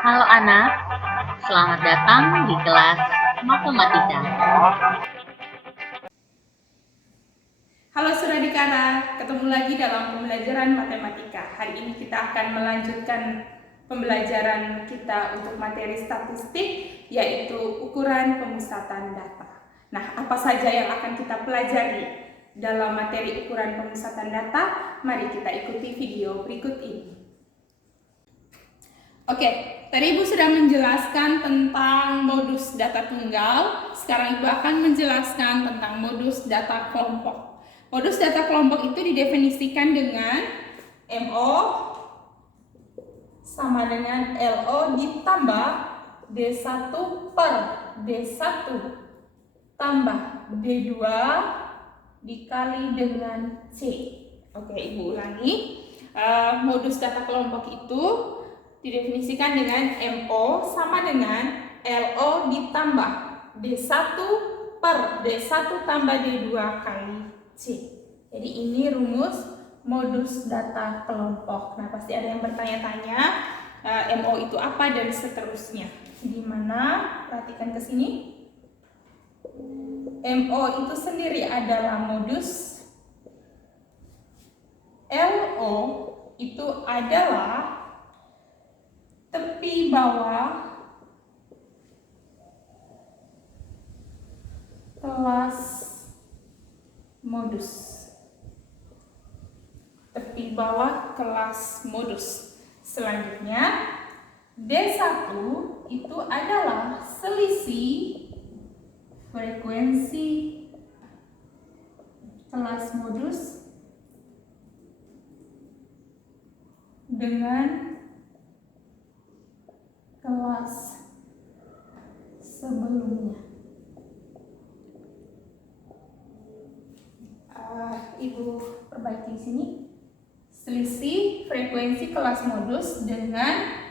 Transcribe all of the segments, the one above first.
Halo anak, selamat datang di kelas Matematika. Halo Suradikara, ketemu lagi dalam pembelajaran matematika. Hari ini kita akan melanjutkan pembelajaran kita untuk materi statistik, yaitu ukuran pemusatan data. Nah, apa saja yang akan kita pelajari dalam materi ukuran pemusatan data? Mari kita ikuti video berikut ini. Oke, tadi Ibu sudah menjelaskan tentang modus data tunggal. Sekarang Ibu akan menjelaskan tentang modus data kelompok. Modus data kelompok itu didefinisikan dengan MO sama dengan LO ditambah D1 per D1 tambah D2 dikali dengan C. Oke, Ibu ulangi. Modus data kelompok itu didefinisikan dengan MO sama dengan LO ditambah D1 per D1 tambah D2 kali C. Jadi ini rumus modus data kelompok. Nah, pasti ada yang bertanya-tanya MO itu apa dan seterusnya. Di mana? Perhatikan ke sini. MO itu sendiri adalah modus, LO itu adalah tepi bawah kelas modus. Tepi bawah kelas modus. Selanjutnya, D1 itu adalah selisih frekuensi kelas modus dengan kelas sebelumnya. Ibu perbaiki di sini. Selisih frekuensi kelas modus dengan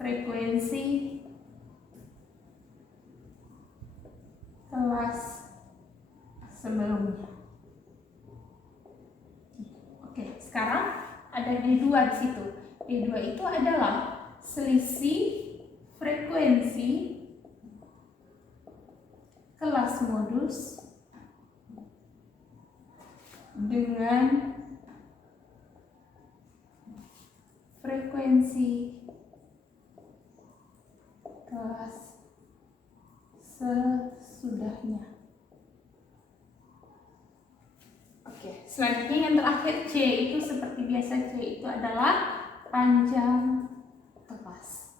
frekuensi kelas sebelumnya. Oke, sekarang ada D2 di situ. D2 itu adalah selisih frekuensi kelas modus dengan frekuensi kelas sesudahnya. Oke, selanjutnya yang terakhir C itu seperti biasa, C itu adalah panjang kelas.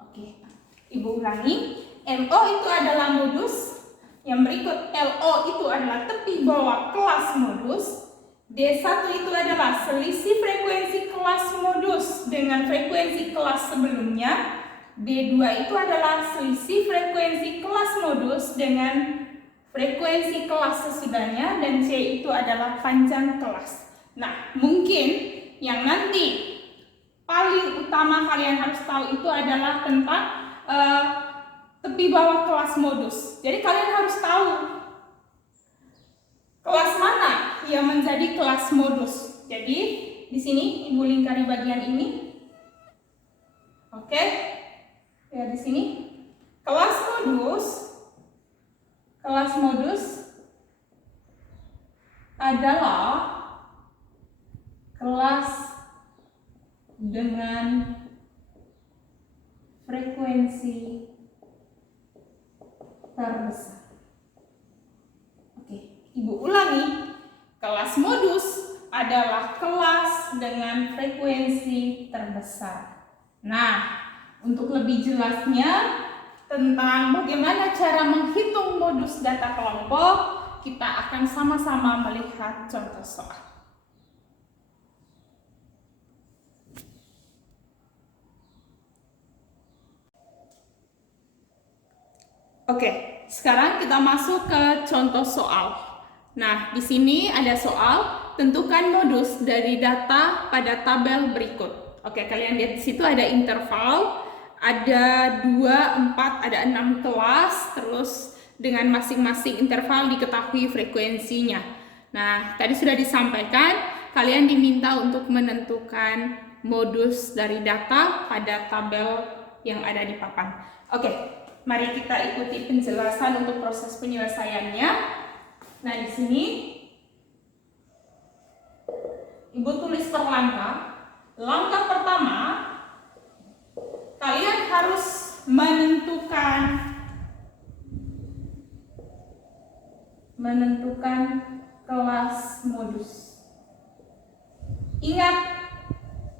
Oke, Ibu ulangi. MO itu adalah modus. Yang berikut LO itu adalah tepi bawah kelas modus. D1 itu adalah selisih frekuensi kelas modus dengan frekuensi kelas sebelumnya. D2 itu adalah selisih frekuensi kelas modus dengan frekuensi kelas sesudahnya, dan C itu adalah panjang kelas. Nah, mungkin yang nanti paling utama kalian harus tahu itu adalah tentang tepi bawah kelas modus. Jadi kalian harus tahu kelas mana yang menjadi kelas modus. Jadi di sini Ibu lingkari bagian ini. Oke. Ya, di sini kelas modus adalah kelas dengan frekuensi terbesar. Oke, Ibu ulangi. Kelas modus adalah kelas dengan frekuensi terbesar. Nah, untuk lebih jelasnya tentang bagaimana cara menghitung modus data kelompok, kita akan sama-sama melihat contoh soal. Oke, sekarang kita masuk ke contoh soal. Nah, di sini ada soal, tentukan modus dari data pada tabel berikut. Oke, kalian lihat di situ ada interval, ada 2, 4, ada 6 kelas, terus dengan masing-masing interval diketahui frekuensinya. Nah, tadi sudah disampaikan, kalian diminta untuk menentukan modus dari data pada tabel yang ada di papan. Oke, mari kita ikuti penjelasan untuk proses penyelesaiannya. Nah, di sini Ibu tulis per langkah. Langkah pertama, kalian harus menentukan kelas modus. Ingat,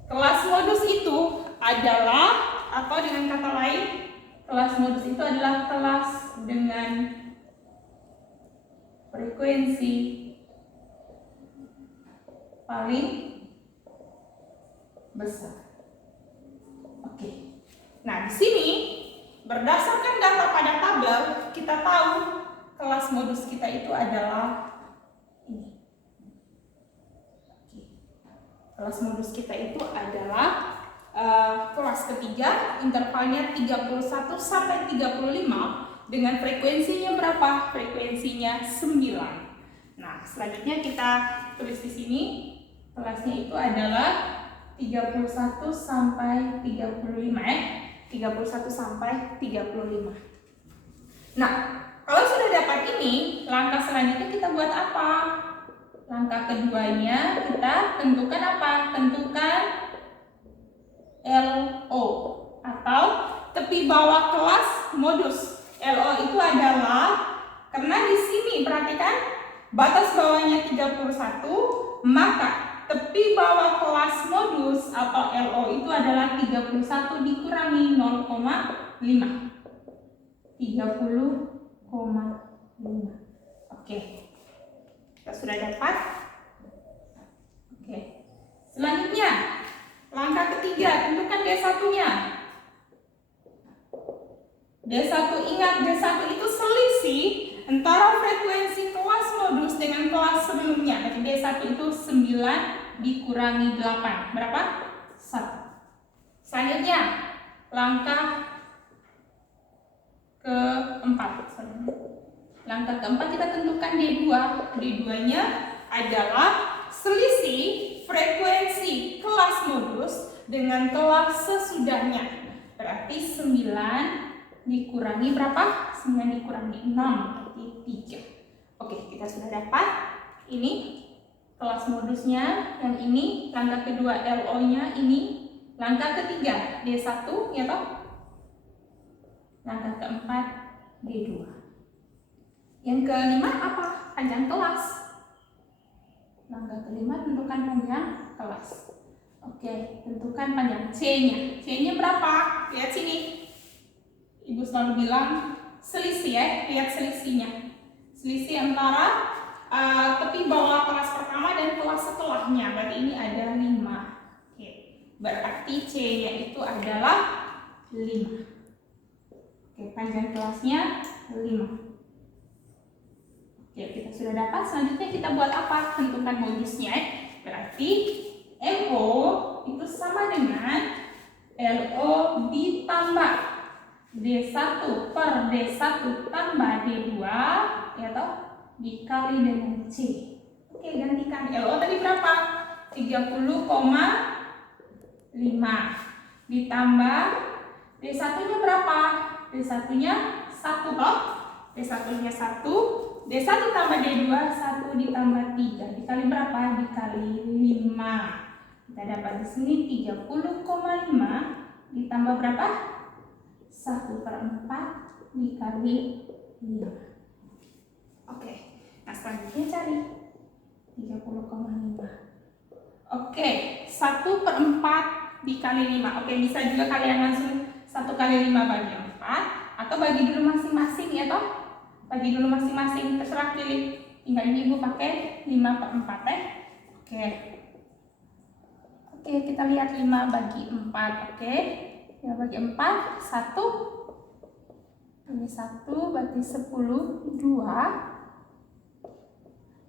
kelas modus itu adalah, atau dengan kata lain, kelas modus itu adalah kelas dengan frekuensi paling besar. Oke. Nah, di sini berdasarkan data pada tabel, kita tahu kelas modus kita itu adalah ini. Oke. Kelas modus kita itu adalah kelas ketiga, intervalnya 31 sampai 35 dengan frekuensinya berapa? Frekuensinya 9. Nah, selanjutnya kita tulis di sini kelasnya itu adalah 31 sampai 35 31 sampai 35. Nah, kalau sudah dapat ini, langkah selanjutnya kita buat apa? Langkah keduanya kita tentukan apa? Tentukan LO atau tepi bawah kelas modus. LO itu adalah, karena di sini perhatikan batas bawahnya 31, maka tepi bawah kelas modus atau LO itu adalah 31 dikurangi 0,5. 30,5. Oke. Kita sudah dapat. Oke. Selanjutnya, langkah ketiga, tentukan D1-nya. D1, ingat D1 itu selisih antara frekuensi kelas modus dengan kelas sebelumnya. Jadi D1 itu 9 dikurangi 8. Berapa? 1. Selanjutnya, langkah keempat. Langkah keempat kita tentukan D2. D2-nya adalah selisih frekuensi kelas modus dengan kelas sesudahnya. Berarti 9 dikurangi berapa? 9 dikurangi 6 berarti 3. Oke, kita sudah dapat. Ini kelas modusnya, yang ini langkah kedua LO-nya, ini langkah ketiga D1 ya toh. Langkah keempat D2. Yang kelima apa? Panjang kelas. Langkah kelima tentukan panjang kelas. Oke, tentukan panjang C-nya. C-nya berapa? Lihat sini. Ibu selalu bilang selisih ya, lihat selisihnya. Selisih antara tepi bawah kelas pertama dan kelas setelahnya. Berarti ini ada 5. Oke. Berarti C-nya itu adalah 5. Oke, panjang kelasnya 5. Oke, kita sudah dapat. Selanjutnya kita buat apa? Tentukan modusnya. Berarti MO itu sama dengan LO ditambah D1 per D1 tambah D2 ya toh, dikali dengan C. Oke, gantikan. LO tadi berapa? 30,5 ditambah D1-nya berapa? D1-nya 1 toh. D1-nya 1. D1 tambah D2 1 ditambah 3 dikali berapa? Dikali 5. Kita dapat di sini 30,5 ditambah berapa? 1/4 dikali 5. Oke, nah selanjutnya cari 30,5. Oke, 1/4 dikali 5. Oke, bisa juga kalian langsung 1 kali 5 bagi 4 atau bagi dulu masing-masing ya toh. Bagi dulu masing-masing, terserah pilih. Tinggal ini ibu pakai 5/4 ya. Oke. Oke, kita lihat 5 bagi 4. Oke. 5 bagi 4, 1. Ini 1 berarti 10, 2.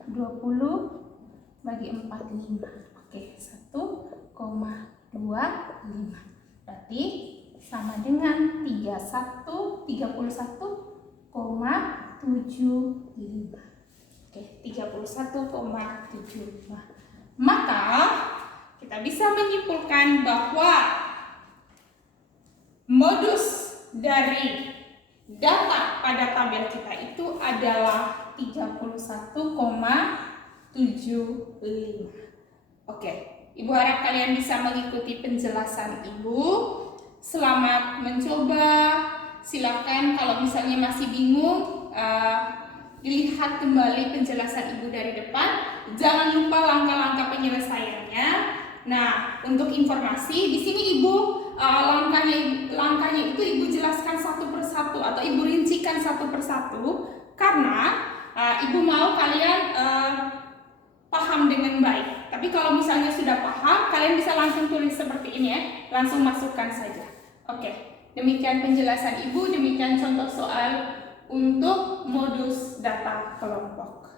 20 bagi 4, 5. Oke, 1,25. Berarti sama dengan 31,75. Oke, 31,75. Maka kita bisa menyimpulkan bahwa modus dari data pada tabel kita itu adalah 31,75. Oke, Ibu harap kalian bisa mengikuti penjelasan Ibu. Selamat mencoba. Silakan kalau misalnya masih bingung, dilihat kembali penjelasan Ibu dari depan. Jangan lupa langkah-langkah penyelesaiannya. Nah, untuk informasi di sini Ibu langkahnya itu Ibu jelaskan satu persatu atau Ibu rincikan satu persatu karena Ibu mau kalian paham dengan baik. Tapi kalau misalnya sudah paham, kalian bisa langsung tulis seperti ini ya, langsung masukkan saja. Oke, demikian penjelasan Ibu, demikian contoh soal untuk modus data kelompok.